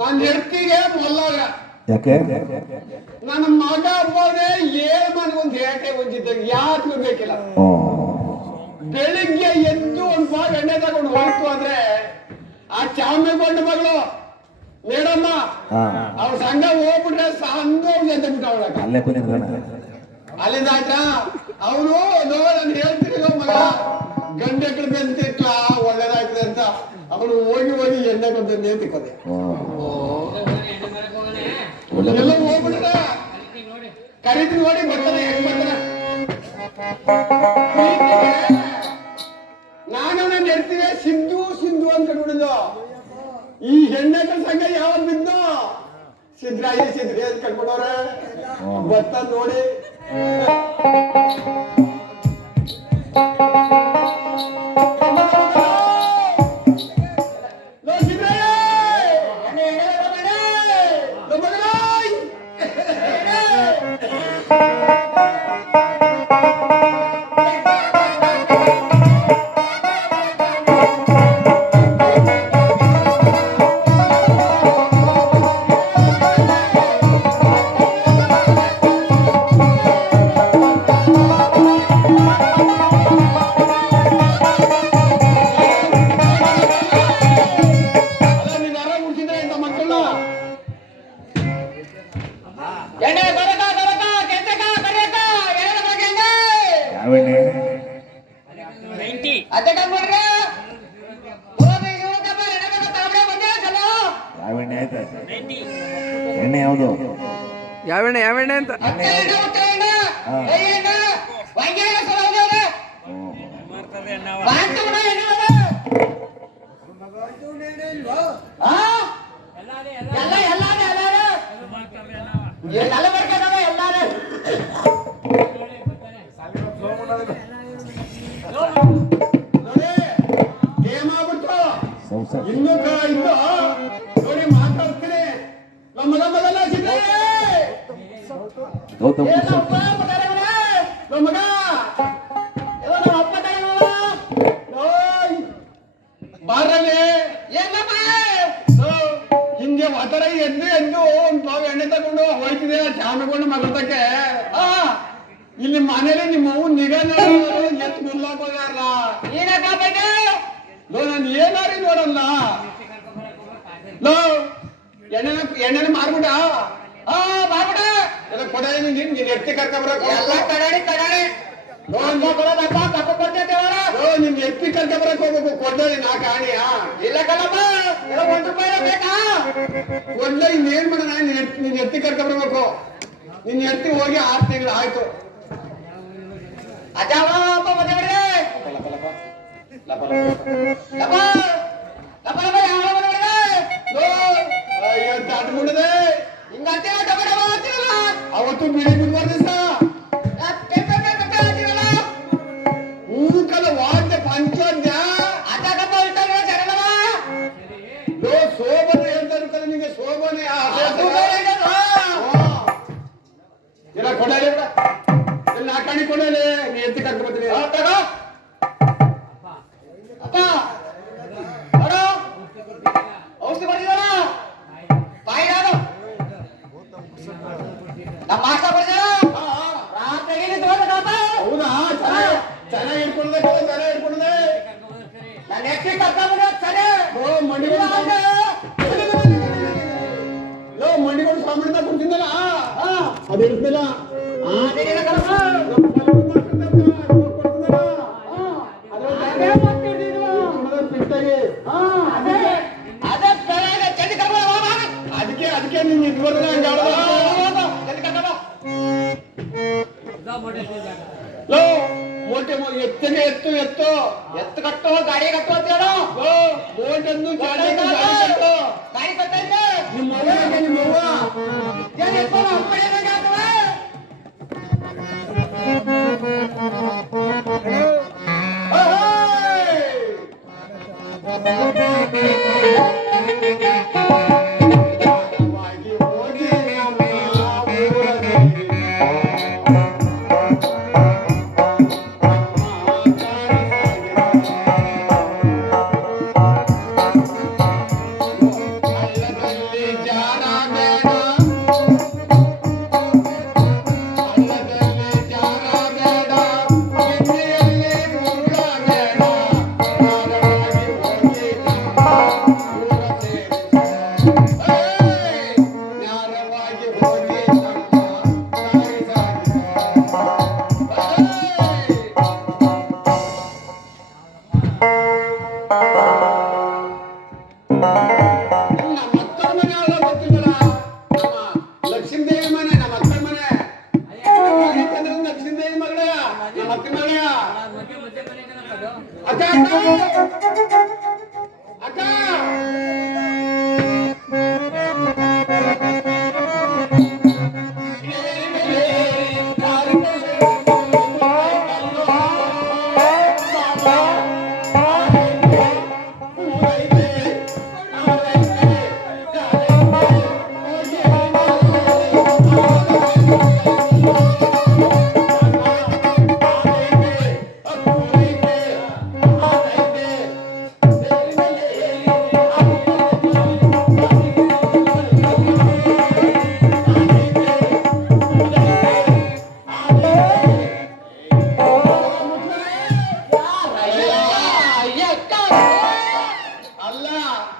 ನಾನು ಹೆಂಡತಿಗೆ ಮೊಲ್ಲಾಗ ಯಾಕೆ ನನ್ನ ಮಗ ಹೋದ್ರೆ ಏಳು ಮನೆಗೊಂದು ಏಟೆ ಹೊಂದಿದ್ದಾಗ ಯಾಕೆ ಬೇಕಿಲ್ಲ. ಬೆಳಿಗ್ಗೆ ಎದ್ದು ಒಂದು ಭಾಗ ಎಣ್ಣೆ ತಗೊಂಡು ಹೋಯ್ತು ಅಂದ್ರೆ ಆ ಚಾಮೆಗೊಂಡ ಮಗಳು ಮೇಡಮ್ಮ ಅವ್ರ ಸಂಘ ಹೋಗ್ಬಿಟ್ರೆ ಸಂಘ ಅಂತ ಬಿಟ್ಟ ಅಲ್ಲಿಂದ ಆಯ್ತಾ ಅವನು ನಾನು ಹೇಳ್ತೀನಿ ಮಗ ಗಂಡೆಕ್ಳು ಬೆಂತಿಟ್ಲ ಒಳ್ಳೇದಾಯ್ತದೆ ಅಂತ ಅವನು ಹೋಗಿ ಹೋಗಿ ಎಣ್ಣೆ ಕೊಂತ ನೇತಿಕೋದೆ ಎಲ್ಲ ಹೋಗ್ಬಿಟ್ರೆ ಕರೀತಿ ನೋಡಿ ಬರ್ತಾನೆ ಹೆಂಗ್ ಬರ್ತಾನೆ. ನಾನು ನನ್ನ ಹೇಳ್ತೀವಿ ಸಿಂಧು ಸಿಂಧು ಅಂತ ಕಟ್ಬಿಡಿದ್ದು ಈ ಹೆಣ್ಣೆಕ್ಳ ಸಂಘ ಯಾವ ಬಿದ್ದು ಸಿದ್ರಾಯಿ ಸಿದ್ರಿ ಅಂತ ಕಟ್ಬಿಡೋರೆ ಬರ್ತ ನೋಡಿ. ಎಣ್ಣೆ ಯಾವುದು ಯಾವೆಣ್ಣೆ ಯಾವೆಣ್ಣೆ ಅಂತ ಇನ್ನು ನೋಡಿ ಮಾತಾಡ್ತೀನಿ ಗೌತಮ್ ಹಿಂಗೆ ಒತ್ತರ ಎದ್ದು ಎದ್ದು ನಾವು ಎಣ್ಣೆ ತಗೊಂಡು ಹೋಯ್ತಿದೆ ಚಾಮಗೊಂಡು ಮಗತಕ್ಕೆ ಇಲ್ಲಿ ಮನೇಲಿ ನಿಮ್ಮ ಅವು ನಿಗಾ ಎತ್ತು ಗುರ್ಲಾಕ್ ಹೋಗ್ಯಾರಲ್ಲ ನಾನು ಏನಾರಿ ನೋಡಲ್ಲ ಎಣ್ಣೆನ ಮಾರ್ಬಿಡ ಮಾರ್ಬಿಡ ಎಲ್ಲ ಕೊಡ ನೀನ್ ಎತ್ತಿ ಕರ್ಕೊಂಡ್ಬರಕ್ ಎಲ್ಲ ಕಡಾಡಿ ಕಡಾಡಿ ನಿಮ್ ಎತ್ತಿ ಕರ್ಕೊಂಡ್ಬರಕ್ ಹೋಗ್ಬೇಕು ಕೊಡ್ಲಿ ನಾ ಕಾಣಿಯ ಇಲ್ಲ ಕಲ್ಲಮ್ಮ ₹1 ಬೇಕಾ ಕೊಡ್ಲ ಇನ್ನೇನ್ ಮಾಡೋಣ ನೀನ್ ಎತ್ತಿ ಕರ್ಕೊಂಡ್ಬರ್ಬೇಕು. ನಿನ್ ಎತ್ತಿ ಹೋಗಿ 6 ತಿಂಗಳು ಆಯ್ತು. ಅಜ್ಜಪ್ಪ ಮತ್ತೆ ಅವತ್ತು ಬಿಳಿ ಬುಧವಾರ ದಿವಸ ಮೂಕಲ ವಾದ್ಯ ಪಂಚೋದ್ಯ ಶೋಭನೆ ಹೇಳ್ತಾರೆ ಕಲ ನಿಮಗೆ ಶೋಭನೆ ಇಲ್ಲ ಕೊಡಲಿ ಇಲ್ಲ ನಾಕಾಣಿ ಕೊಡಲಿ ನೀ ಎತ್ತಿ ಕರ್ಕೊಂಡು ಬರ್ತೀನಿ ಅಪ್ಪ ಔಷಧಿ ಬರ್ತಿದಾರ ಬಾಯಿದಾರು ನಮ್ಮ ಮಾಸ್ಟರ್ ಬರ್ತಾರ ರಾತ್ರಿ ಹೌದಾ ಹಿಡ್ಕೊಂಡೆ ಸರಿ ಹಿಡ್ಕೊಂಡೆ ನಾನು ಎತ್ತಿ ಕರ್ಕೊಂಡ್ಬಿಡ ಸರಿ ಮಂಡಿಗಳು ಸಾಮಾನ್ಯ ಕುಂತಿದ್ದಲ್ಲ ಅದು ಇರ್ತಿಲ್ಲ ಅದಕ್ಕೆ ನೀನ್ ಇಟ್ಬೋದಲ್ಲ ಮೋಟೆ ಎತ್ತಿಗೆ ಎತ್ತು ಎತ್ತು ಎತ್ತು ಕಟ್ಟು ಗಾಡಿ ಕಟ್ಟು ಅಂತ ಹೇಳು ಮೋಟನ್ನು ಗಾಡಿ ಕಟ್ಟೈತೆ ನಿಮ್ಮವ್ವ ಏನು ಎತ್ಕೊಂಡು ಹೋಗ್ಬಿಡಬೇಕಾಗ್ತವೆ ಹೋಗಿ ನಮ್ಮ ಊರಲ್ಲಿ ಲಕ್ಷ್ಮೀದೇವಿ ಮನೆ ನಮ್ಮ ಅಕ್ಕನ ಮನೆ ಲಕ್ಷ್ಮೀದೇವಿ ಮಗಳ ನಮ್ಮ ಅಕ್ಕನ ಮಗಳ ಅಕ್ಕ ಅಕ್ಕ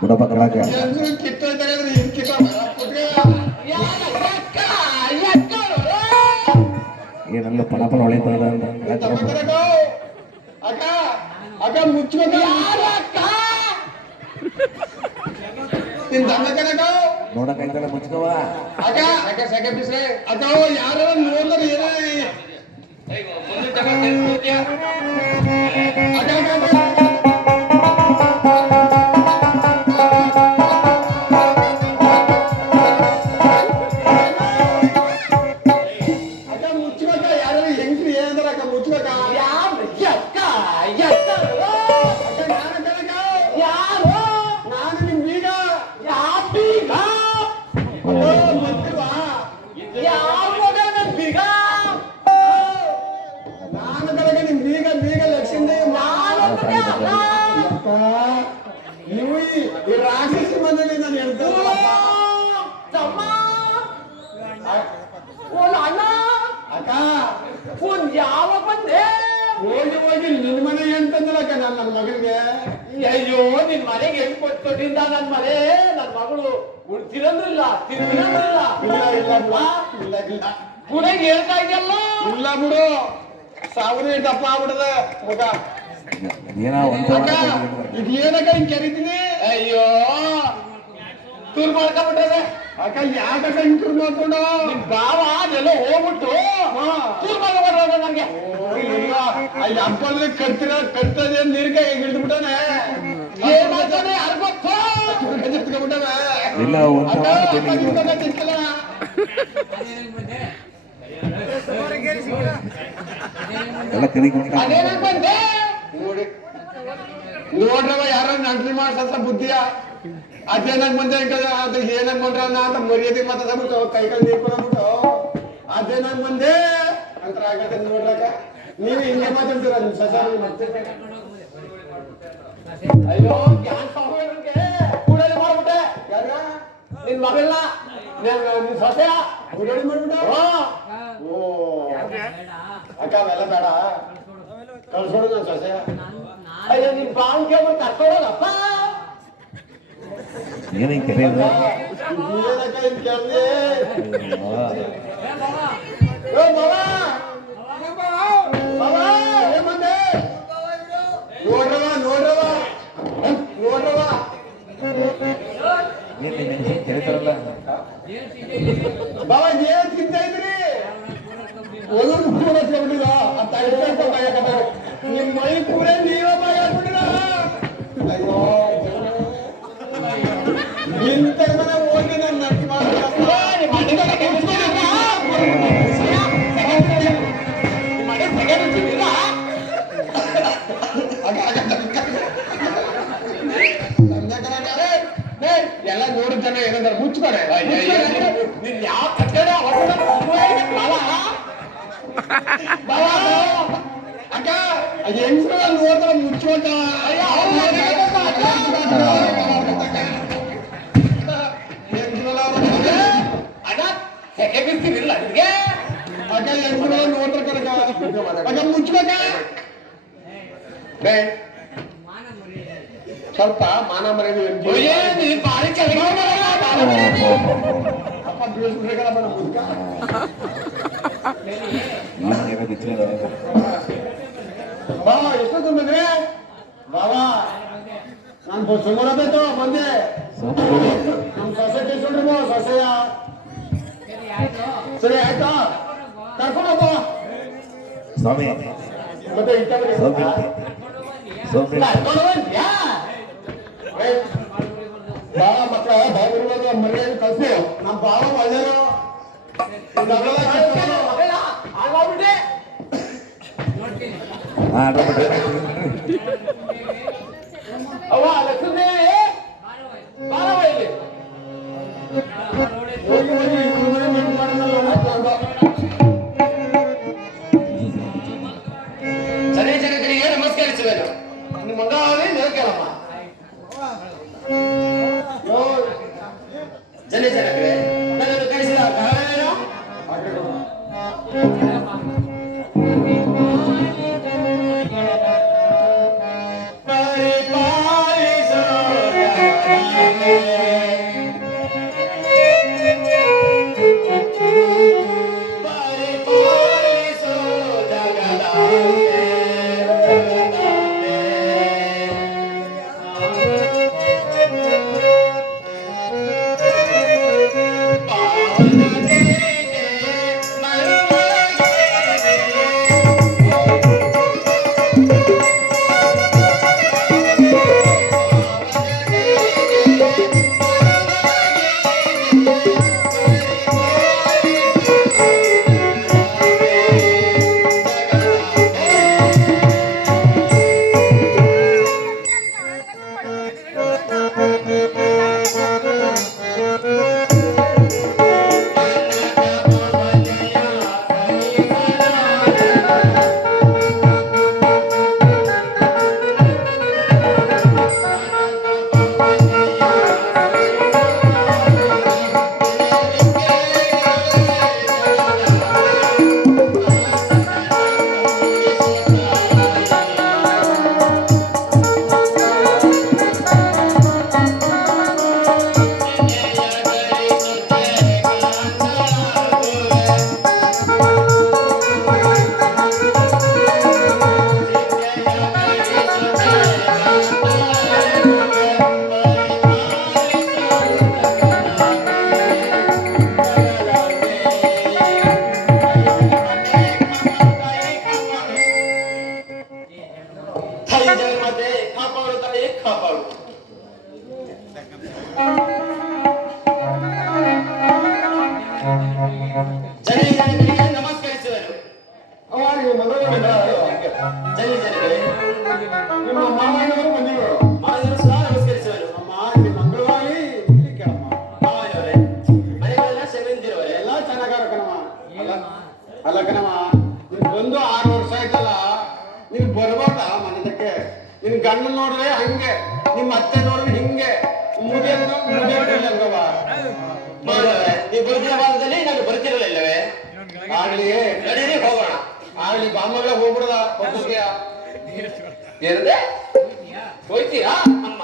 ಬುಡಬಕ್ ರಾಜ ಎಲ್ರು ಕಿತ್ತೋಯ್ತಾರೆ ಏನಲ್ಲ ಪಣಪಣ ಹೊಳಿತದ ಅಕ್ಕ ಅಕ್ಕ ಮುಚ್ಚಬೇಕ ನಿನ್ ತಮ್ಮ ಕನಕ ನೋಡಕೈತಲ್ಲ ಮುಚ್ಕವ ಅಕ್ಕ ಅಕ್ಕ ಸೆಕೆಂಡ್ ಬಿಸ್ರೆ ಅಕ್ಕ ಯಾರ ನೋಡ್ತಾರೆ ಏನೇ ಅಕ್ಕ ಮುಚ್ಚಬೇಕ ಯಾರು ಹೆಂಗ್ರಿ ಏನಂದ್ರ ಅಕ್ಕ ಮುಚ್ಚಬೇಕ ನಾನು ನಿಮ್ ಬೀಗ ನಾನು ಕಡೆಗೆ ನಿಮ್ ಬೀಗ ಬೀಗ ಲಕ್ಷ್ಮೀದೇವಿ ನೀವು ಈ ರಾಕ್ಷಸಿ ಮನೇಲಿ ನಾನು ಹೇಳ್ತೇನೆ ಅಕ್ಕ ಯಾವ ಬಂದೆ ಹೋಗಿ ಹೋಗಿ ನಿನ್ ಮನೆ ಅಂತಂದ್ರಕ್ಕ ನನ್ನ ಮಗನಿಗೆ ಅಯ್ಯೋ ನಿನ್ ಮನೆಗೆ ಹೆಂಗ್ ಕೊಟ್ಟಿದ್ದ ನನ್ ಮನೆ ನನ್ ಮಗಳು ಉಳ್ತಿರೋದು ಇಲ್ಲ ತಿರ್ಗಿರೋದು ಇಲ್ಲ ಇಲ್ಲ ಇಲ್ಲ ಇಲ್ಲ ಇಲ್ಲ ಪುಣೆಗೆ ಹೇಳ್ತಾ ಇದೆಯಲ್ಲ ಇಲ್ಲ ಬಿಡು ಸಾವಿರ ದಪ್ಪ ಆಗ್ಬಿಡದ ಮುಖ ಏನೋ ಒಂದು ಅಕ್ಕ ಇದೇನಕ್ಕ ಹಿಂಗ್ ಕರಿತೀನಿ ಅಯ್ಯೋ ಟೂರ್ ಮಾಡ್ಕೊಂಡ್ಬಿಟ್ಟದೆ ಅಕ್ಕ ಯಾಕಕ್ಕ ಹಿಂಗ್ ಟೂರ್ ಮಾಡ್ಕೊಂಡು ನಿಮ್ ಬಾವ ಅದೆಲ್ಲ ಹೋಗ್ಬಿಟ್ಟು ಟೂರ್ ಮಾಡ್ಕೊಂಡ್ರೆ ನಂಗೆ ಅಲ್ಲಿ ಹಬ್ಬದ್ರೆ ಕಟ್ತದೆ ನೀರ್ಗೆ ಹಿಡಿದ್ಬಿಟ್ಟಾನೆ ಏನ್ ಮಾಡ್ತಾನೆ ಯಾರು ಗೊತ್ತು ಎತ್ಕೊಂಡ್ಬಿಟ್ಟಾನೆ ಇಲ್ಲ ಅಕ್ಕ ಒಂದು ನಿಮ್ಗೆ ತಿಂತಿಲ್ಲ ಎಲ್ಲ ಕರಿಕೊಂಡ ಅದೇನಕ್ ಬಂದೆ ನೋಡಿ ನೋಡ್ರವ ಯಾರ ನಂಟ್ರಿ ಮಾಡ್ಸ ಬುದ್ಧಿಯ ಅದೇನಾಗ ಬಂದೆ ಅದು ಏನಾಗ ಬಂದ್ರ ಅಂತ ಮರ್ಯಾದೆ ಮಾತಾಡ್ಬಿಟ್ಟು ಕೈ ಕೈ ನೀರ್ಕೊಂಡ್ಬಿಟ್ಟು ಅದೇನಾಗ ಬಂದೆ ಅಂತ ಆಗತ್ತೆ ನೋಡ್ರಕ ನೀವು ಹಿಂಗೆ ಮಾತಾಡ್ತೀರ ನಿಮ್ ಸಸಾರಿ ಮತ್ತೆ ಅಯ್ಯೋ ಯಾನ್ ಸಾವುಗಳಿಗೆ ಕೂಡಲೇ ಮಾಡ್ಬಿಟ್ಟೆ ಯಾರ ನಿನ್ ಮಗಳನ್ನ ನಿನ್ ಸೊಸೆ ಗುಡೋಡಿ ಮಾಡ್ಬಿಟ್ಟ ಓ ಅಕ್ಕ ಅವೆಲ್ಲ ಬೇಡ ಕಳ್ಸೋಡು ನಾನು ಹೋಗಿ ಅವ್ರು ಕರ್ಕೊಳ್ಳೋದಪ್ಪ. ಏನೇ ಕೆರೆ ಇದು? ಕೆರೆ ತರಲ್ಲ ಬಾಬಾ ಏನ್ ತಿಂತ ಇದ್ರಿ ಒಂದೊಂದು ಪೂರ ಬಿಟ್ಟಿದ ನಿಮ್ ಮೈ ಪೂರ ನೀವ ಬಾಯ್ ಹಾಕ್ಬಿಟ್ಟಿರ. ಅಯ್ಯೋ ಇಂತ ಮನೆ ಹೋಗಿ ನಾನು ನಟ್ ಮಾಡ್ಬೇಕಪ್ಪ. ಎಲ್ಲ ನೋಡಿದ ಜನ ಏನಂದ್ರೆ ಮುಚ್ತಾರೆ. ನಿನ್ ಯಾವ ಕಟ್ಟಡ ಅಕ್ಕ ಹೆಂಗ್ಸ್ರು ನೋಡ್ತಾರೆ ಮುಚ್ಚೋಟ. ಅದ ಸೆಕೆ ಬಿಸ್ತಿರಿಲ್ಲ ನಿನ್ಗೆ. ಅಕ್ಕ ಹೆಂಗ್ಸ್ರು ನೋಡ್ತಾರೆ ಕನಕ. ಅಕ್ಕ ಮುಚ್ಬೇಕ ಬೇ ಸ್ವಲ್ಪ ಮಾನ ಮರ್ಯಾದೆ ನೀನ್ ಬಾರಿ ಚೆನ್ನಾಗಿ ಅಪ್ಪ ಬೀಳ್ಸ್ಬಿಡ್ಬೇಕಲ್ಲ ಬರ ಮುದ್ಕ. ಏನೋ ಬಿಚ್ಚಲ ಬಾವ ಎಷ್ಟೊತ್ತು ಬಂದ್ರೆ ಬಾವಾ ನಾನು ಸುಮಾರಬೇಕು ಬಂದೆ. ನಮ್ ಸೊಸೆ ಕೇಳ್ಕೊಂಡ್ರಿ ಸೊಸೆಯ ಸರಿ ಆಯ್ತಾ ಕರ್ಕೊಂಡಪ್ಪ. ಸ್ವಾಮಿ ಮತ್ತೆ ಇಟ್ಟವ್ರಿ ಸ್ವಾಮಿ ಸ್ವಾಮಿ ಬಾಳ ಮಕ್ಕಳ ಬಾಗಿರುವಾಗ ಮರ್ಯಾದೆ ಕಳ್ಸಿ. ನಮ್ ಬಾವ ಒಳ್ಳೆಯವರು. ಆಗೋಗ್ಬಿಟ್ಟೆ. ಅವ್ವ ಲಕ್ಷ್ಮೀ ಬಾರವ ಇಲ್ಲಿ. ಜನ ಜನರಿಗೆ ನಮಸ್ಕರಿಸುವೆನು. ನಿಮ್ಮ ಮಗ ಅವರೇ ನೆಲಕೇಳಮ್ಮ. ಜನ ಜನಕ್ಕೆ ನನ್ನನ್ನು ಕಳಿಸಿದ ಕಾರಣವೇನು? ನಮಸ್ಕರಿಸುವರು. ನಿಮ್ಮ ಮಾವಯ್ಯವರು ಬಂದಿವರು ಮಾವನವರು ಸಹ ನಮಸ್ಕರಿಸುವರು. ಅಮ್ಮ ನಿಮ್ಮ ಮಂಗಳವಾರಿ ಇಲ್ಲಿ ಕೇಳಮ್ಮ. ಮಾವನವರೇ ಮನೆಗಳೆಲ್ಲ ಶ್ರೀಮಂತಿರುವರೆ. ಎಲ್ಲ ಚೆನ್ನಾಗಾರ ಕಣಮ್ಮ. ಅಲ್ಲ ಕಣಮ್ಮ, ನೀನ್ ಬಂದು 6 ವರ್ಷ ಆಯ್ತಲ್ಲ, ನೀನ್ ಬರ್ಬೋದ ಮನೆದಕ್ಕೆ? ನಿನ್ ಗಂಡ ನೋಡ್ರೆ ಹಂಗೆ, ನಿಮ್ಮ ಅತ್ತೆ ನೋಡ್ರೆ ಹಿಂಗೆ, ಮುಗಿಯಂಗವ. ನೀವು ಬರುತ್ತಿನ ಭಾಗದಲ್ಲಿ ನಾನು ಬರುತ್ತಿರಲಿಲ್ಲವೇ? ಆಗ್ಲಿ ನಡೀರಿ ಹೋಗೋಣ. ಆಗ್ಲಿ ಬಾಮಗಳ ಹೋಗ್ಬಿಡದ ಒಬ್ಬಕ್ಕೆ. ಏನಂದ್ರೆ ಹೋಯ್ತೀರಾ ಅಮ್ಮ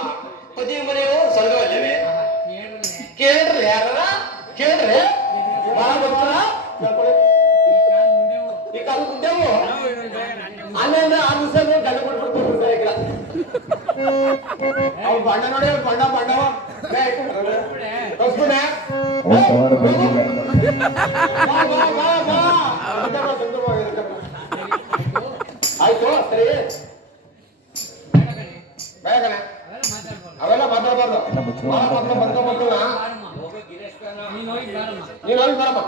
ಪತಿ ಮನೆಯು ಸ್ವರ್ಗವಲ್ಲವೇ? ಕೇಳ್ರಿ ಯಾರ ಕೇಳ್ರಿ ಬಹಳ ಗೊತ್ತಾ ಈ ಕಾಲ ಮುಂದೆವು ಆಮೇಲೆ ಆ ದಿವಸ ಗಂಡು ಕೊಟ್ಬಿಡ್ತಾರೆ ಈಗ ಅವ್ರು ಬಣ್ಣ ನೋಡಿ ಬಣ್ಣ ಬಣ್ಣವ ಕಳ್ಸ್ಬಿಡೆ. ಅವರ ಬೆಳಗಿಲ್ಲ ಬಾ, ಬಾ, ಬಾ, ಬಾ. ಆಯ್ತು ಸರಿ ಬೇಗನೆ ಅವೆಲ್ಲ ಮಾತಾಡಬಾರ್ದು. ಎಲ್ಲ ಮುಚ್ಕೊಂಡು ನೀನು ಹೋಗಿ ಬರಮ್ಮ.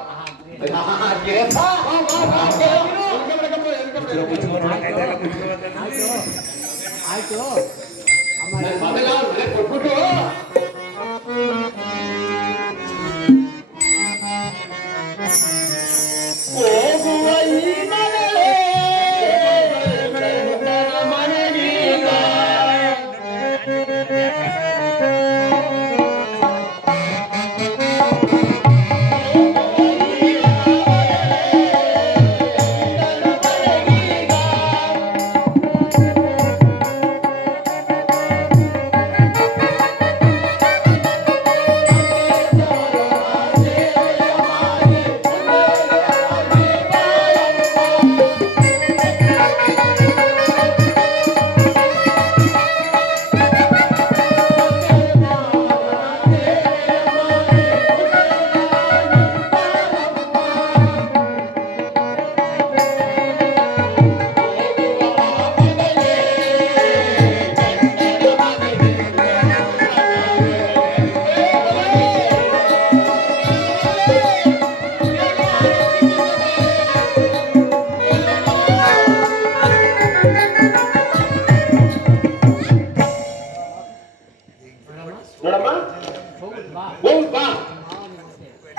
ಕೊಟ್ಬಿಟ್ಟು ಹೋಗುವ ಈ ಮನೆಯೇ ಮನೆಗೀಗ ನೋಡಮ್ಮ ಹೋಗ್ ಬಾ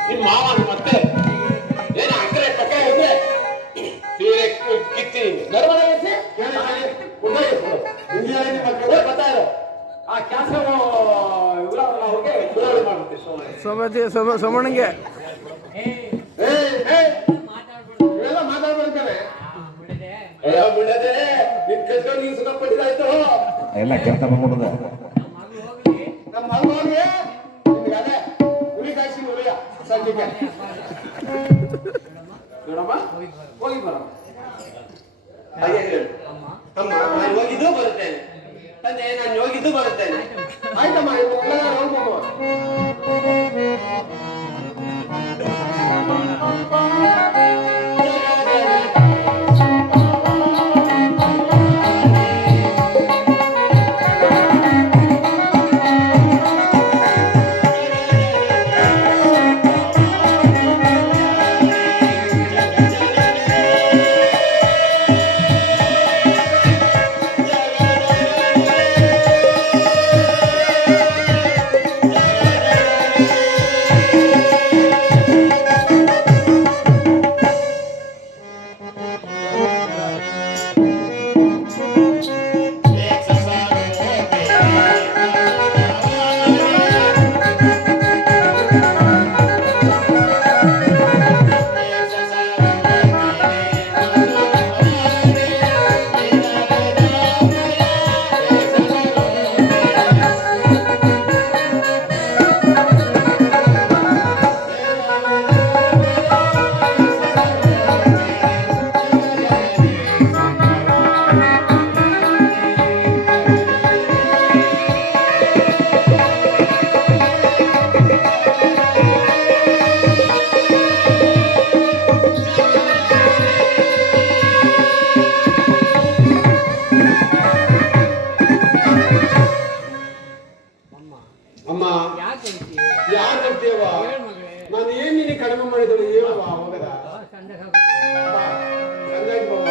ನಿಮ್ ಮಾವ ಮತ್ತೆ ಏನ ಅಕ್ಕರೆ ಪಕ್ಕ ಹೋದ್ರೆ ಸೀರೆ ಕಿತ್ತಿ ನರ್ಮದ ಎಸಿ ಗೊತ್ತಾಯಿಲ್ಲ ಆ ಕ್ಯಾನ್ಸರ್ ಅವ್ರಿಗೆ ಗುಲಾಬಿ ಮಾಡುತ್ತೆ ಸೋಮಣ್ಣಂಗೆ ಇವೆಲ್ಲ ಮಾತಾಡ್ಬೇಕಂತಾರೆ ಅಯ್ಯೋ ಬಿಡದೆ ನಿನ್ ಕಸ್ಕೊಂಡು ನೀನ್ ಸುಖಪಟ್ಟಿದ್ದಾಯ್ತು ಎಲ್ಲ ಕೆಲಸ ಮಾಡ್ಬಿಡದ ನಮ್ಮ ಮಗನಿಗೆ ನಿಮ್ಗೆ ಅದೇ ಹುಲಿ ಕಾಯಿಸಿ ಹುಲಿಯ ಸಂಜೆಗೆ ನೋಡಮ್ಮ ಹೋಗಿ ಬರಮ್ಮ ಹಾಗೆ ಹೇಳು. ಅಮ್ಮ ನಾನು ಹೋಗಿದ್ದು ಬರುತ್ತೇನೆ. ತಂದೆ ನಾನು ಹೋಗಿದ್ದು ಬರುತ್ತೇನೆ. ಆಯ್ತಮ್ಮ ಎಲ್ಲ ಹೋಗ್ಬೋದು ಅಮ್ಮ ಯಾಕೆ ಅಂತೀಯವ್ವ ನಾನು ಏನ್ ನೀನು ಕಡಿಮೆ ಮಾಡಿದಳು ಹೇಳುವ ಹೋಗದ ಸಂಜಾಗಿ ಬಾವ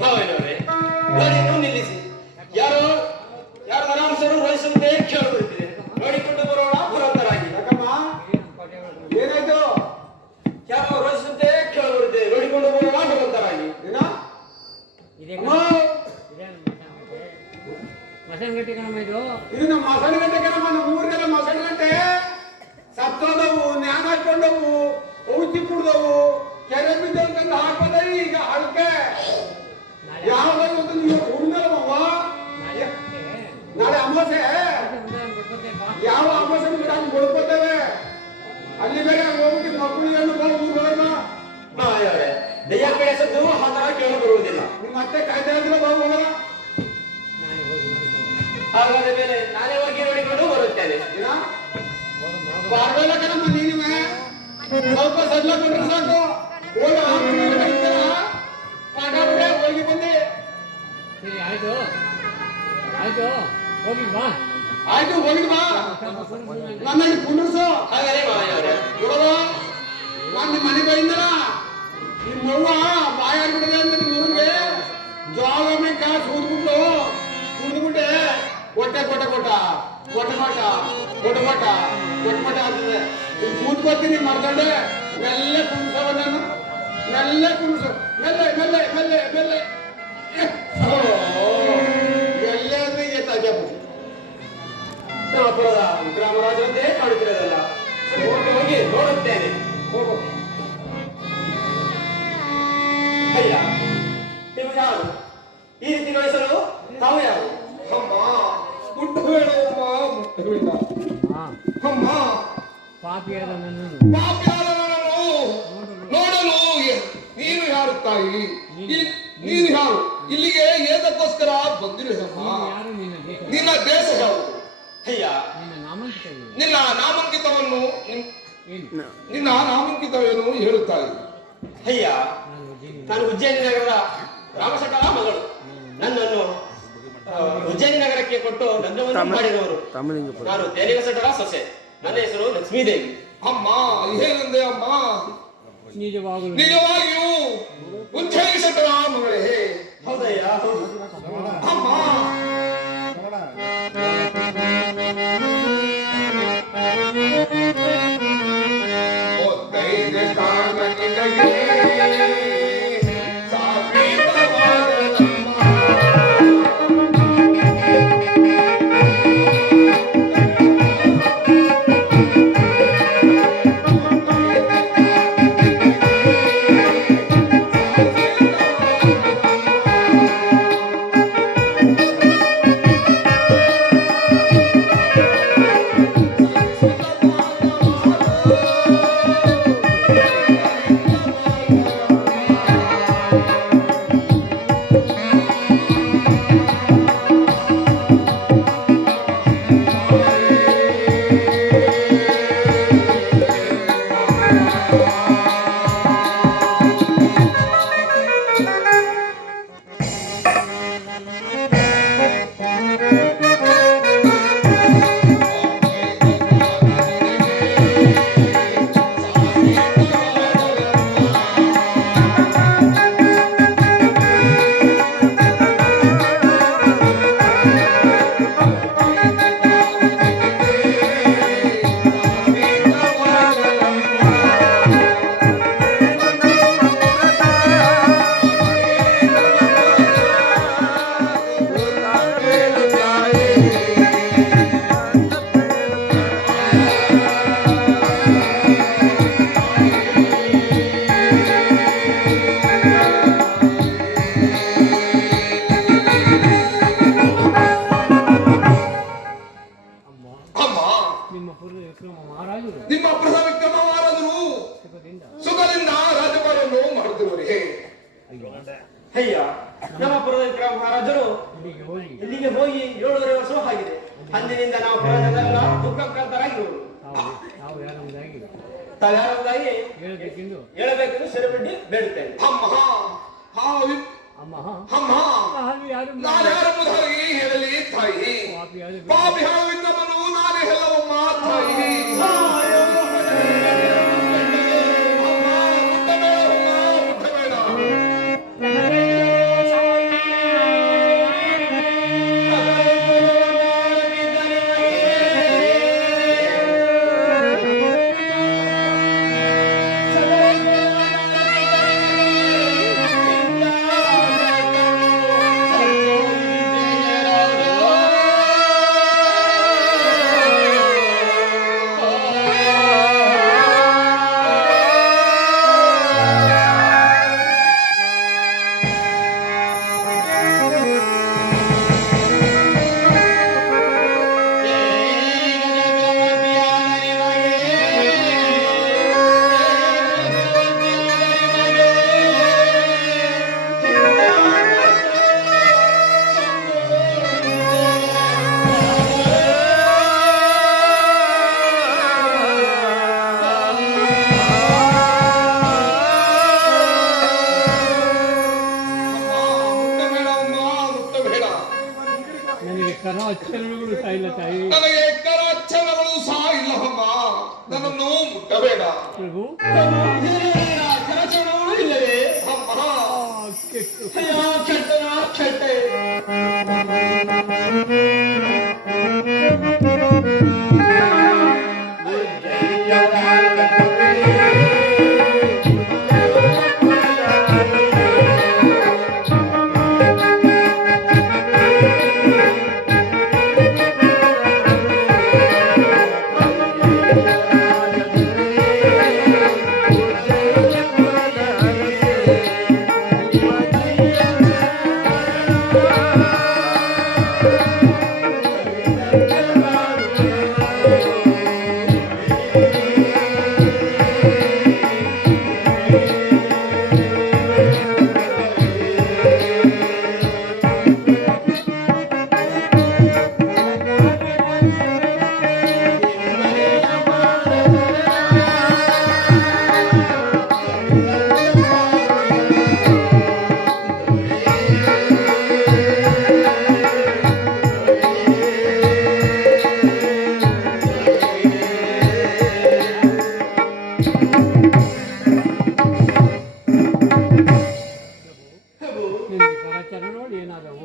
ಭಾವನವರೇ, ಗಾಡಿಯನ್ನು ನಿಲ್ಲಿಸಿ. ಯಾರೋ ಯಾರು ಆರಾಮ್ಸರು ವಹಿಸುವುದೇ ಕೇಳುತ್ತಿದೆ. ನೋಡಿಕೊಂಡು ಬರೋಣ ಪುರಂದರಾಗಿ. ಏನಾಯ್ತು? ಯಾರೋ ವಹಿಸುವುದೇ ಕೇಳುತ್ತಿದೆ. ನೋಡಿಕೊಂಡು ಬರೋಣ ಪುರಂದರಾಗಿ. ಮಸನಗಟ್ಟಿ ಕಣಮ್ಮ ಇದು. ಇದು ನಮ್ಮ ಮಸಣಗಟ್ಟೆ ಕಣಮ್ಮ, ನಮ್ಮ ಊರಿಗೆಲ್ಲ ಮಸಣಗಟ್ಟೆ ಸತ್ತೋದವು, ನ್ಯಾನ ಹಾಕೊಂಡವು, ಔಷಧಿ ಕುಡ್ದವು, ಕೆರೆ ಬಿದ್ದವು ಹಾಕೋದವಿ. ಈಗ ಹಳಕೆ ಯಾವ್ದು ನೀವು ಕುಡ್ದಲ್ಲವ? ನಾಳೆ ಅಮಾವಾಸ್ಯೆ, ಯಾವ ಅಮಾವಾಸ್ಯೆ ಬಿಡ್ಕೋತೇವೆ. ಅಲ್ಲಿ ಬೇರೆ ಹೋಗ್ಬಿಟ್ಟು ಮಕ್ಕಳು ಏನು ಊರುಗಳನ್ನ ಭಾವನವರೇ, ದೆಯ್ಯ ಕಳಿಸದ್ದು ಆ ತರ ಕೇಳಿ ಬರುವುದಿಲ್ಲ. ನಿಮ್ಮ ಮತ್ತೆ ಕಾಯ್ತಾ ಇದ್ರೆ ಹೋಗೋಣ. ಹಾಗಾದ ಮೇಲೆ ನಾನೇ ಹೋಗಿ ನೋಡಿಕೊಂಡು ಬರುತ್ತೇನೆ. ಬಾರ್ಬೇಡ ಕಣಮ್ಮ ನೀನುವೆ, ಸ್ವಲ್ಪ ಸಡ್ಲ ಕೊಟ್ರೆ ಸಾಕು. ಹೋಗಿ ಪಾಠ ಬಿಡೆ ಹೋಗಿ ಬಂದೆ. ಸರಿ ಆಯ್ತು ಆಯ್ತು ಹೋಗಿ ಬಾ. ಆಯ್ತು ಹೋಗಿ ಬಾ, ನನ್ನಲ್ಲಿ ಕುಂಡ್ರಸು. ಹಾಗಾದ್ರೆ ಭಾವನವರೇ, ನೋಡುವ, ನಾನು ನಿಮ್ಮ ಮನೆ ಬೈಂದಲ್ಲ, ನಿಮ್ಮ ಅವ್ವ ಬಾಯಾಡ್ಬಿಡದೆ ಅಂತ ನಿಮ್ಮ ಊರಿಗೆ ಜೋಳ ಮೇಕ ಸೂದ್ಬಿಟ್ಟೆ ಕೊಟ್ಟೆ ಕೊಟ್ಟ ಆಗ್ತದೆ. ಈಗ ಕೂತ್ಕೊತೀನಿ ಮಾಡ್ಕೊಂಡೆ. ಮೆಲ್ಲೆ ಕುಂಡ್ಸವ ನಾನು, ಮೆಲ್ಲೆ ಕುಂಡ್ಸು, ಮೆಲ್ಲೆ ಮೆಲ್ಲೆ ಮೆಲ್ಲೆ ಮೆಲ್ಲೆ. ಎಲ್ಲೇ ಅಂದ್ರೆ ಈಗ ತಾಜಾಬಿಟ್ಟು ನಾಪುರದ ಗ್ರಾಮರಾಜರಂತೆ ಕಾಣುತ್ತಿರೋದಲ್ಲ. ಹೋಗಿ ನೋಡುತ್ತೇನೆ. ಹೋಗು. ಅಯ್ಯ, ನೀವು ಯಾರು? ಈ ರೀತಿ ಕಳಿಸಲು ತಾವು ಯಾರು? ಅಮ್ಮ ಮುಟ್ಟು ಬೇಡವಮ್ಮ, ಮುಟ್ಟು ಬೇಡ ಅಮ್ಮ. ಪಾಪಿಯಾದ ನನ್ನನ್ನು ನೋಡಲು ನೀನು ಯಾರು ತಾಯಿ? ನೀನು ಯಾರು? ಇಲ್ಲಿಗೆ ಏತಕ್ಕೋಸ್ಕರ ಬಂದಿರುವಮ್ಮ? ಯಾರು ನಿನ್ನ ದೇಶ? ನಿನ್ನ ದೇಶ ಯಾವುದು? ಅಯ್ಯ, ನಿನ್ನ ನಾಮಾಂಕಿತವೇನು? ನಿನ್ನ ನಾಮಾಂಕಿತವನ್ನು ಏನು? ನಿನ್ನ ನಾಮಾಂಕಿತವೇನು ಹೇಳುತ್ತಾಯಿ? ಅಯ್ಯ, ನಾನು ಉಜ್ಜಯಿನಿ. ನಾನು ಉಜ್ಜಯಿನಿ ನಗರದ ರಾಮಶೆಟ್ಟರ ಮಗಳು. ನನ್ನನ್ನು ಉಜ್ಜಯಿನಿ ನಗರಕ್ಕೆ ಕೊಟ್ಟು ಗಂಧವನ್ನು ಮಾಡಿದವರು. ನಾನು ತೇಲಿಗ ಶೆಟ್ಟರ ಸೊಸೆ. ನನ್ನ ಹೆಸರು ಲಕ್ಷ್ಮೀದೇವಿ. ಅಮ್ಮ ಏನಂದೆ ಅಮ್ಮ? ನಿಜವಾಗಲು ನಿಜವಾಗಿಯೂ ಉಜ್ಜಯಿನಿ ಶೆಟ್ಟರ ಮಗಳೇ? ಹೌದಯ್ಯ, ಹೌದು. ಅಮ್ಮ ಒತ್ತೈದೆ ಸ್ಥಾನ ನಿನಗೆ ಸಾಬೀತವಾದದಮ್ಮ. ಅಯ್ಯ ನಮ್ಮ ಪುರದ ಮಹಾರಾಜರು ಇಲ್ಲಿಗೆ ಹೋಗಿ 7.5 ವರ್ಷ ಆಗಿದೆ. ಅಂದಿನಿಂದ ನಾವು ಪುರದಲ್ಲ ದುಃಖಕ್ರಾಂತರಾಗಿರುವುದು. ತಾವ್ಯಾರದಾಗಿ ಹೇಳಬೇಕೆಂದು ಸೆರೆಬಿಡ್ಡಿ ಬೇಡುತ್ತೇನೆ. ನಾನ್ಯಾರೆಂಬುದಾಗಿ ಹೇಳಲಿ ತಾಯಿ, ಪಾಪಿ ಹಾವಿಂದಮನು ನಾನೇ ಹೇಳವಮ್ಮ ತಾಯಿ. ನನಗೆ ಕರಾಚರಣಗಳು ಸಹ ಇಲ್ಲವಮ್ಮ, ನನ್ನನ್ನು ಮುಟ್ಟಬೇಡ. ಕರಚರಣಗಳು ಇಲ್ಲವೇ? ಕೆಟ್ಟೆ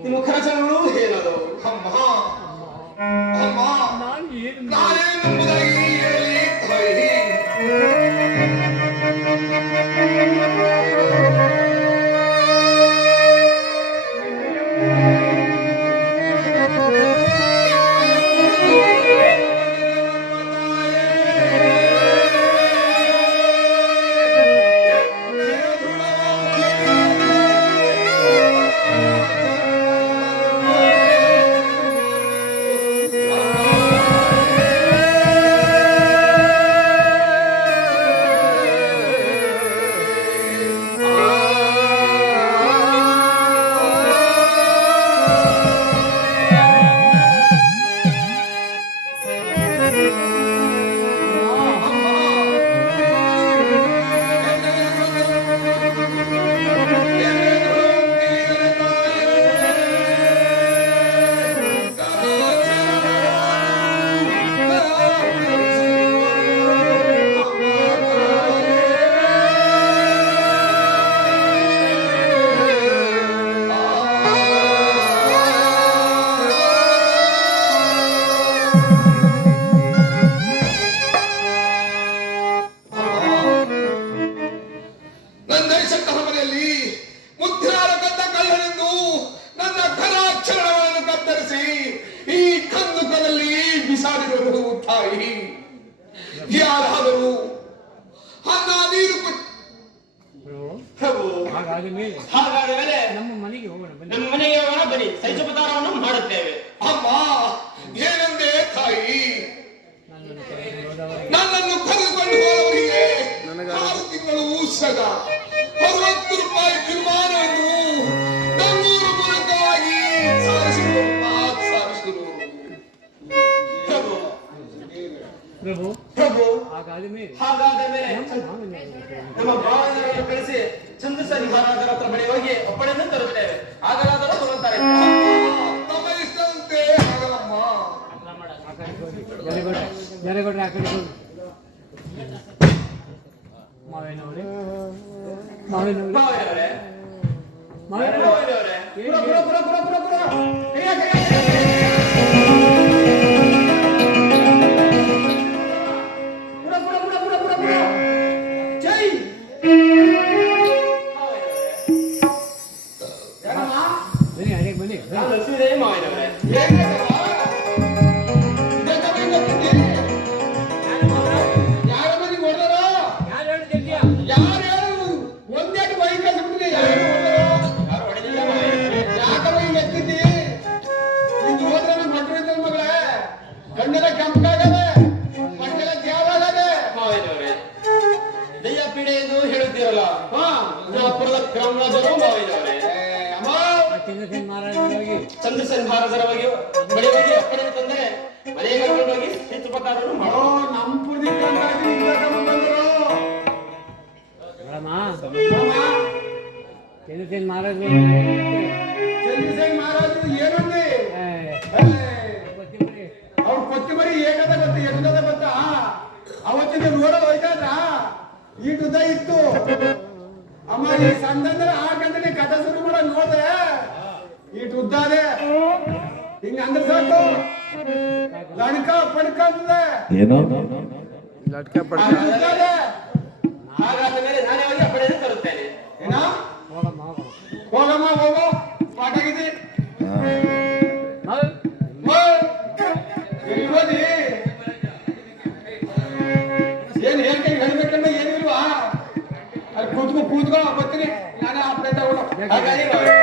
ನಿಮ್ಮ ಕರಚರಣಗಳು ಏನಾದವು? ನಾನೇನೆಂಬುದಾಗಿ ಹೇಳಲಿ ತಾಯಿ. ಯಾರಾದರೂ ಅನ್ನ ನೀರು ಹಾಗಾದ ಮೇಲೆ ನಮ್ಮ ಮನೆಗೆ ಹೋಗೋಣ ಬನ್ನಿ ಸೈಜೋಪಚಾರವನ್ನು ಮಾಡುತ್ತೇವೆ. ಅಮ್ಮ ಏನಂದೆ ತಾಯಿ, ನನ್ನನ್ನು ಕರೆದುಕೊಂಡು ಹೋದವರಿಗೆ 6 ತಿಂಗಳು ಸದಾ 60 ರೂಪಾಯಿ ತೀರ್ಮಾನವನ್ನು ಹಾಗಾದ ಮೇಲೆ ನಮ್ಮ ಭಾವನೆಗಳನ್ನು ಕಳಿಸಿ ಚಂದ್ರಸರಿ ಮಹಾರಾಜರ ಹತ್ರ ಬಳಿ ಹೋಗಿ ಒಪ್ಪಣೆಯನ್ನು ತರುತ್ತೇವೆ. ಆಗಲಾದರೂ ತಗೊಳ್ತಾರೆ. ತಮ್ಮ ಇಷ್ಟದಂತೆ ಆಗಲಮ್ಮ. ಜರಗೊಡ್ರೆ ಆ ಕಡೆ ಹೋಗಿ. ಮಾವಿನವರೇ ಭಾವನೆಯವರೇ ಮಾವಿನವರೇ ಪುರ ಪುರ ಪುರ ಪುರ ಪುರ ಪುರ ಕೈಯ ಕೈಯ ಪುರ ಪುರ ಪುರ ಪುರ ಪುರ ಪುರ ಜೈ ಬನ್ನಿ ಅಡಿಗೆ ಬನ್ನಿ. ನಾನು ಲಕ್ಷ್ಮೀದೇವಿ ಮಾವನವರೇ. ಯಾರ ಮನೆಗೆ ಹೊಡೆದಾರೋ ಯಾರು ಹೇಳಿದ್ಯಾ? ಯಾರು ಹೇಳು ಒಂದೇ ಬೈಕ್ ಕಳ್ಸ್ಬಿಟ್ಟಿದೆ. ಯಾರು ಯಾರು ಹೊಡೆದಿಲ್ಲ ಮಾವನವರೇ. ಯಾಕವ ಹಿಂಗ್ ಎತ್ತಿದ್ದಿ? ಹಿಂಗ್ ಹೋದ್ರೆ ನಮ್ಮ ಮಕ್ಕಳು ಇದ್ದ ಮಗಳೇ ಕಣ್ಣೆಲ್ಲ ಕೆಂಪಾಗದೆ ಮಕ್ಕಳೆಲ್ಲ ತ್ಯಾವಾಗದೆ. ಮಾವನವರೇ ದಯ್ಯ ಪೀಡೆ ಎಂದು ಹೇಳುತ್ತೀರಲ್ಲ, ಹಾ ವಿಜಯಪುರದ ಕ್ರಮರಾಜರು ಮಾವನವರೇ. ಅಮ್ಮ ಚಂದ್ರಸೇನ್ ಮಹಾರಾಜರಿಗೆ ಚಂದ್ರಸೇನ್ ಮಹಾರಾಜರ ಬಗ್ಗೆ ಬಳಿ ಹೋಗಿ ಒಪ್ಪಣೆ ತಂದರೆ ಮನೆಗೆ ಕರ್ಕೊಂಡು ಹೋಗಿ ಹೆಚ್ಚುಪಕಾರನ್ನು ಓ ಮಾಡೋ. ನಮ್ಮ ಪುಡಿ ಕಂಡಾಗಿ ಇದ್ದಾಗ ಬಂದ್ರು. ಅಮ್ಮ ಅಮ್ಮ ಚಂದ್ರಸೇನ್ ಮಹಾರಾಜ ಚಂದ್ರಸೇನ್ ಮಹಾರಾಜರು ಏನಂದಿ? ಅವ್ರು ಕೊತ್ತಿಮರಿ ಏಕದ ಗೊತ್ತ ಎಷ್ಟದ ಗೊತ್ತಾ? ಅವತ್ತಿನ ರೋಡ ಹೋಯ್ತಾದ್ರ ಈ ಉದ್ದ ಇತ್ತು. ಅಮ್ಮ ಈ ಸಣ್ಣಂದ್ರೆ ಆ ಗಂಟೆ ಕಥೆ ಶುರು ಮಾಡ ನೋಡ್ದೆ ಈ ಉದ್ದ ಅದೇ ಹಿಂಗ ಅಂದ್ರೆ ಸಾಕು ಲಡ್ಕ ಪಡ್ಕ ಅಂತದೆ. ಏನು ಲಟ್ಕ ಆ ಪಡ್ಕ ಉದ್ದ ಅದೇ. ಹಾಗಾದ ಮೇಲೆ ನಾನೇ ಹೋಗಿ ಒಪ್ಪಣೆಯನ್ನು ತರುತ್ತೇನೆ. ಏನ ಹೋಗಮ್ಮ ಹೋಗಮ್ಮ ಹೋಗೋ ಪಾಠಾಗಿದೆ ಎಲ್ಲಿ ಹೋದಿ? ಏನ್ ಹೇಳ್ಕೈ ಹೇಳ್ಬೇಕಂದ್ರೆ ಏನಿಲ್ವಾ? ಅಲ್ಲಿ ಕೂತ್ಕೋ ಬರ್ತೀನಿ ನಾನೇ ಅಪ್ಡೇ ತಗೊಳ್ಳೋ. ಹಾಗಾಗಿ ಮಾವನವರೇ.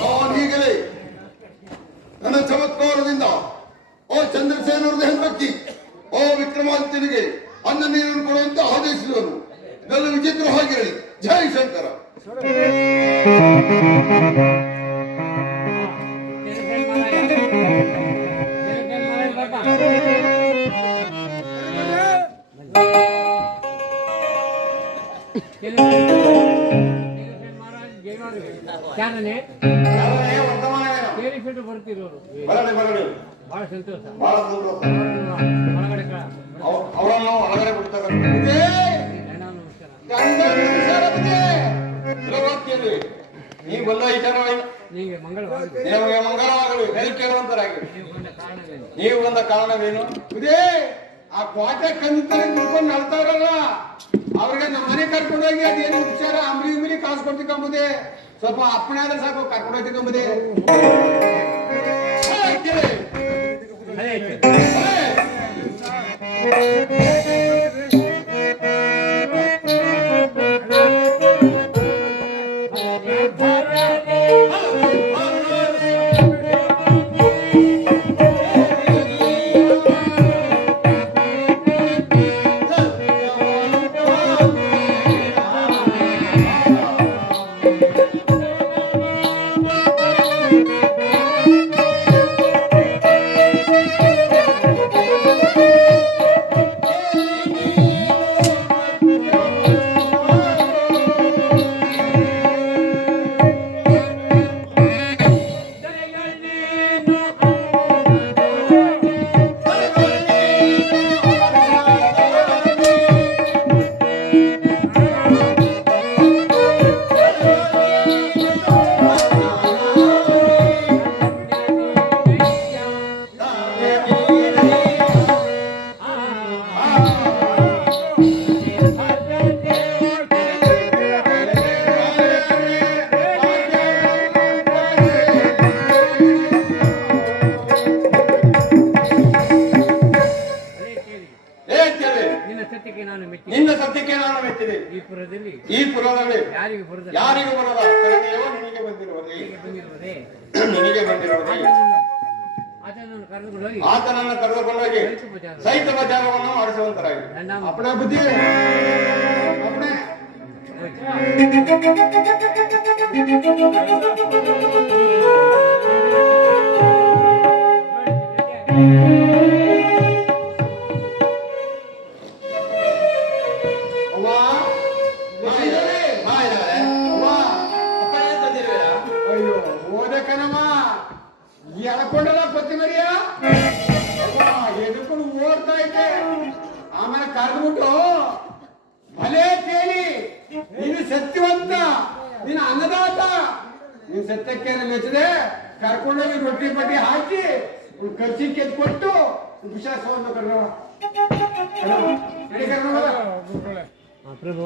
ನಾನೀಗಲೇ ನನ್ನ ಚಮತ್ಕಾರದಿಂದ ಓ ಚಂದ್ರಸೇನರದ ಹೆಂಡತಿ ಓ ವಿಕ್ರಮಾದಿತ್ಯನಿಗೆ ಅನ್ನ ನೀರನ್ನು ಕೊಡುವಂತೆ ಆದೇಶಿಸುವನು. ಇದೆಲ್ಲ ವಿಚಿತ್ರವಾಗಿರಲಿ. ಜೈ ಶಂಕರ. ಚಾರನೆ ಅವರೇ ವರ್ತಮಾನ ಏನು? ಕೇಳಿ ಫಿಲ್ಟರ್ ಬರ್ತಿರೋರು ಬರಲಿ ಬಹಳ ಸಂತೋಷ. ಬಹಳ ಸಂತೋಷ. ಒಳಗಡೆ ಅವರನ್ನು ಒಳಗಡೆ ಬಿಡ್ತಾರೆ. ನಮಸ್ಕಾರ. ಗಂಡ ನಮಸ್ಕಾರ ಬುದ್ಧಿ. ಎಲ್ಲ ಹೋಗ್ತೀನಿ. ನೀವು ಬಂದ ಹಿತನವಾಗಿ ನಿಮಗೆ ಮಂಗಳವಾರ ನಿಮಗೆ ಮಂಗಳವಾಗಲಿ ಹೆಲ್ಕೆರುವಂತರಾಗಿ ನೀವು ಬಂದ ಕಾರಣವೇನು? ನೀವು ಬಂದ ಕಾರಣವೇನು? ಬುದ್ಧಿ ಆ ಕೋಟೆ ಕಂದಿತಾರೆ ನಿಂತ್ಕೊಂಡು ನಳ್ತಾರಲ್ಲ ಅವ್ರಿಗೆ ನಮ್ಮ ಮನೆ ಕರ್ಕೊಂಡೋಗಿ ಅದೇನು ವಿಚಾರ ಅಂಬ್ಲಿ ಕಾಸು ಕೊಡ್ತಿಕ್ಕಂಬುದೇ ಸ್ವಲ್ಪ ಅಪ್ಪಣೆ ಆದ್ರೆ ಸಾಕು ಕರ್ಕೊಂಡು ಹೋಗ್ತಿಕ್ಕಂಬುದೇ. ಅದೇ ಐತೆ. ಧರ್ಮದ ಕರುಣೆಯೋ ನಿನಗೆ ಬಂದಿರುವುದೇ ನಿನಗೆ ಬಂದಿರುವುದೇ ಆತನನ್ನು ಕರೆದುಕೊಂಡೋಗಿ ಸೈತ ಬಜಾರವನ್ನು ಮಾಡಿಸುವಂತರಾಗಿ ಅಪ್ಪಣೆ ಬುದ್ಧಿ ಅಪ್ಪಣೆ ಅಯ್ಯೋ ಓದಕನಮ್ಮ ಎಳ್ಕೊಂಡಲ್ಲ ಪತ್ತಿ ಮರಿಯ ಎದ್ಕೊಂಡು ಓಡ್ತಾ ಇದ್ದೆ ಆಮೇಲೆ ಕರೆದ್ಬಿಟ್ಟು ಭಲೇ ಕೇಳಿ ನೀನು ಸತ್ಯವಂತ ನೀನು ಅನ್ನದಾತ ನೀನು ಸತ್ಯಕ್ಕೆ ಮೆಚ್ಚದೆ ಕರ್ಕೊಂಡೋಗಿ ರೊಟ್ಟಿ ಪಟ್ಟಿ ಹಾಕಿ ಒಂದು ಖರ್ಚಿಗೆ ಕೊಟ್ಟು ವಿಶ್ವಾಸವನ್ನು ಕರ್ನೋ ಪ್ರಭು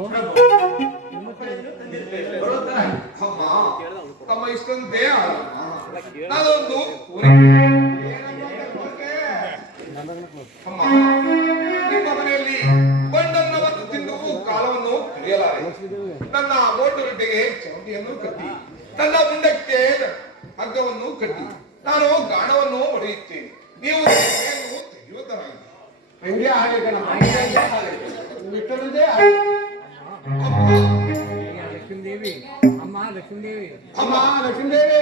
ತಮ್ಮ ಇಷ್ಟಂತೆ ನಾನೊಂದು ಅಮ್ಮ ನಿಮ್ಮ ಮನೆಯಲ್ಲಿ ಬಣ್ಣವನ್ನು ತಿಂದು ಕಾಲವನ್ನು ಕಳೆಯಲಾರೆ ನನ್ನ ಮೋಟು ರೊಟ್ಟಿಗೆ ಚೌಟಿಯನ್ನು ಕಟ್ಟಿ ನನ್ನ ಮುಂಡಕ್ಕೆ ಹಗ್ಗವನ್ನು ಕಟ್ಟಿ ನಾನು ಗಾಣವನ್ನು ಹೊಡೆಯುತ್ತೇನೆ ನೀವು ತೆಗೆಯುವುದರಾಗಿ ಹಂಗೆ ಹಾಗೆ ಕಣಮ್ಮ ಇಟ್ಟರದೇ ಲಕ್ಷ್ಮೀದೇವಿ ಅಮ್ಮ ಲಕ್ಷ್ಮೀದೇವಿ ಅಮ್ಮ ಲಕ್ಷ್ಮೀದೇವಿ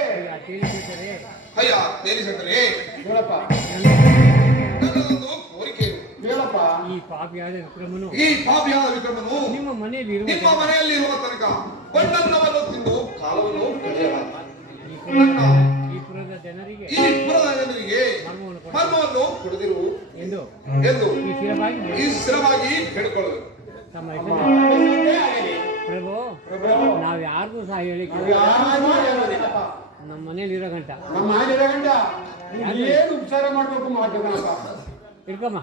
ಅಯ್ಯ ದೇರಿಸಂದ್ರೆ ಹೇಳಪ್ಪ ನನ್ನದೊಂದು ಕೋರಿಕೆ ಹೇಳಪ್ಪ ಈ ಪಾಪಿಯಾದ ವಿಕ್ರಮನು ನಿಮ್ಮ ಮನೆಯಲ್ಲಿ ಮನೆಯಲ್ಲಿರುವ ತನಕ ಬಣ್ಣವನ್ನು ತಿಂದು ಕಾಲವನ್ನು ಕಳೆಯಲಾಗಿದೆ ಈ ಪುರದ ಜನರಿಗೆ ಮರ್ಮವನ್ನು ಕೊಡದಿರು ಎಂದು ಈ ಸ್ಥಿರವಾಗಿ ಬೇಡಿಕೊಳ್ಳುವುದು ತಮ್ಮ ಪ್ರಭು ನಾವ್ ಯಾರಿಗೂ ಸಹ ಹೇಳಿ ನಮ್ಮ ಮನೇಲಿ ಇರೋ ಗಂಟ ನಮ್ಮ ಮನೇಲಿರೋ ಗಂಟ ಏನು ಉಪಚಾರ ಮಾಡ್ಬೇಕು ಮಾಡ್ಬೇಕಪ್ಪ ಹಿಡ್ಕಮ್ಮ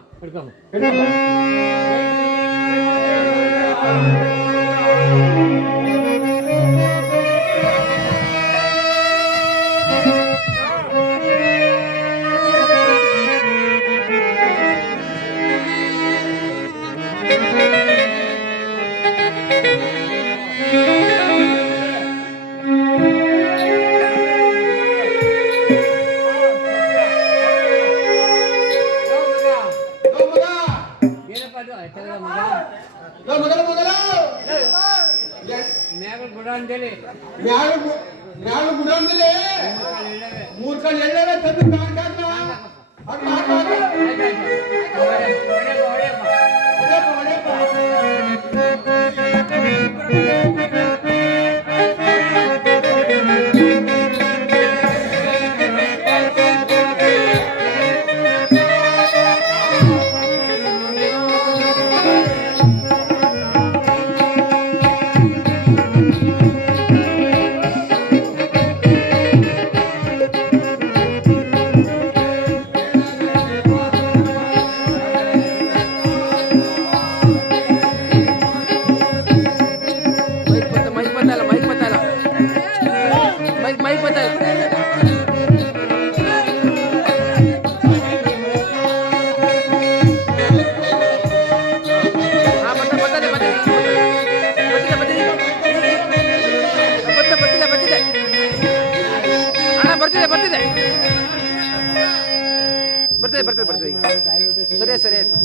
ಗುಡ ಅಂತೇಳಿ ಮ್ಯಾಲ ಗುಡ ಅಂದಲೇ 3 ಕಾಳು ಎಳ್ಳವೆ ತಂದು ಬರ್ತದೆ ಸರಿ ಆಯ್ತು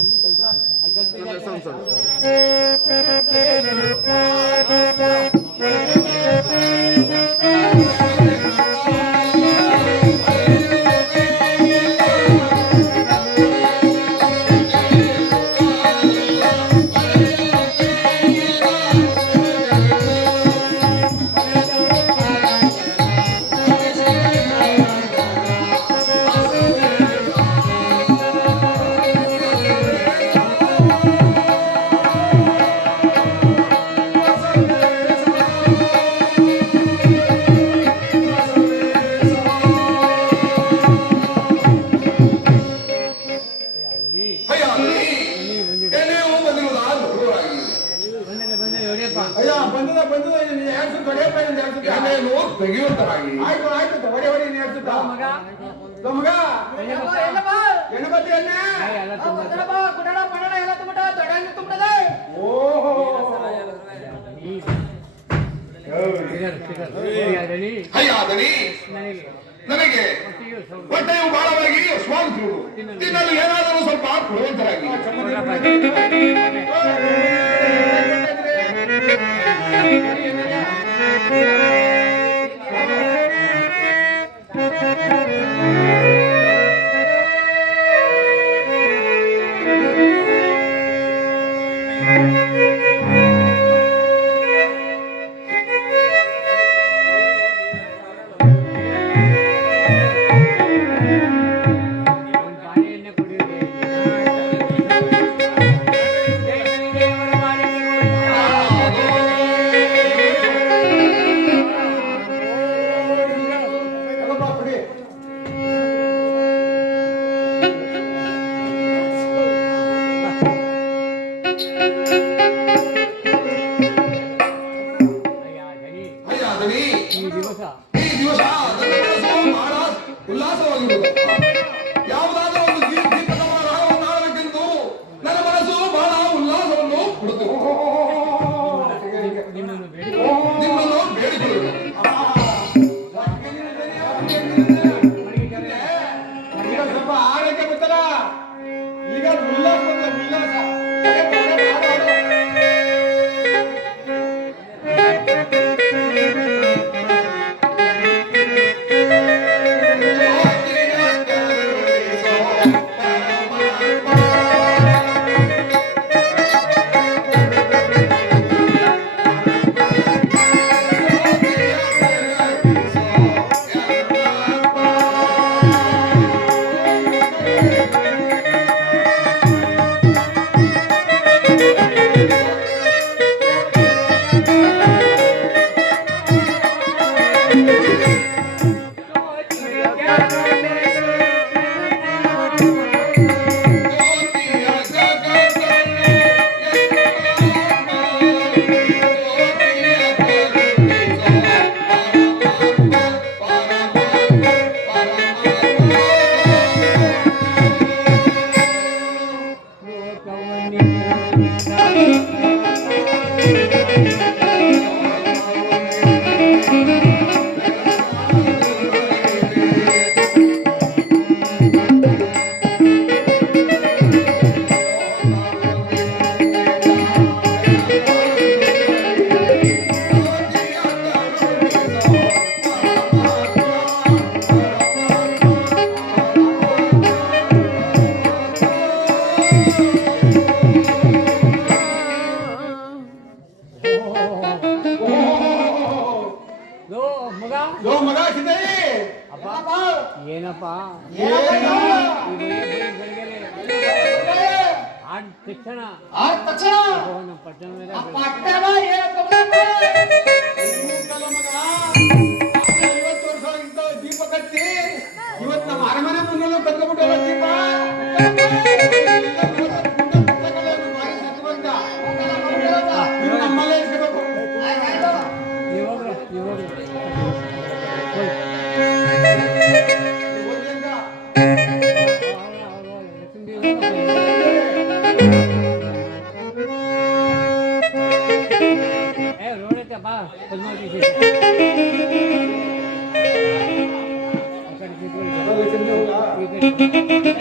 ಹಯ್ಯಾದನಿ ನನಗೆ ನನಗೆ ಹೊಟ್ಟೆಯು ಸ್ವಲ್ಪ ಹೊಟ್ಟೆಯು ಬಹಳವಾಗಿ ಸ್ವಾಗತಿಸುವುದು ತಿನ್ನಲು ಏನಾದರೂ ಸ್ವಲ್ಪ ಕೊಡುವಂತರಾಗಿ ಒಂದು ಬಾಳೆಹಣ್ಣೆ ಕುಡಿಯುವುದು. ದೇವರ ತಗೊಬ್ಬಾ, ಕುಡಿ. ಹಯ್ಯಾದನಿ ಈ ದಿವಸ ಈ ದಿವಸ ನನ್ನ ಮನಸ್ಸು ಬಹಳ ಉಲ್ಲಾಸವಾಗಿರುವುದು ಯಾವುದಾದ್ರೂ ಒಂದು ದೀಪಕಮಲ ರಾಗವನ್ನು ಆಡಬೇಕೆಂದು ನನ್ನ ಮನಸ್ಸು ಬಹಳ ಉಲ್ಲಾಸವನ್ನು ಕೊಡುತ್ತದೆ ನಿಮ್ಮನ್ನು ಬೇಡಿ ನಿಮ್ಮನ್ನು ಬೇಡಿಕೊಳ್ಳುವುದು ಈಗ ಸ್ವಲ್ಪ ಆಡಕ್ಕೆ ಬಿಟ್ಟಲ್ಲ. ಈಗ ಉಲ್ಲಾಸ ಬಂದ ಉಲ್ಲಾಸ. ಲೋ ಮಗ ಲೋ ಮಗ ಸಿದ್ಧಿ. ಅಪ್ಪ ಏನಪ್ಪ ಏನಪ್ಪ? ಆದ ತಕ್ಷಣ ಆದ ತಕ್ಷಣ ಓ, ನಮ್ಮ ಪಟ್ಟಣ ಮೇಲೆ ಪಟ್ಟಣ ಹೇಳ್ಕೊಬೇಕು. ಕೂತಲ್ಲ ಮಗ. ಆಮೇಲೆ 50 ವರ್ಷ ಆಗಿದ್ದ ದೀಪ ಕಟ್ಟಿ ಇವತ್ತು ನಮ್ಮ ಅರಮನೆ ಮುಂದೆಲ್ಲೂ ಕತ್ಕೊಂಡ್ಬಿಟ್ಟಲ್ಲ ದೀಪ. ಭಾರಿ ಸತ್ವಂತ. ಇವ್ನು ನಮ್ಮಲ್ಲೇ ಇರ್ಬೇಕು. ನೀವು ಹೋಗ್ರಿ ನೀವು ಹೋಗ್ರಿ ಹೋಗ್ಲಿ ಅಂತ. ರೋಡ್ ಐತೆ ಬಾ ಪದ್ಮಾವತಿ ಹೋಗ್ಲಿ, ಹೋಗ್ಲಾ? ಈ ಕಡೆ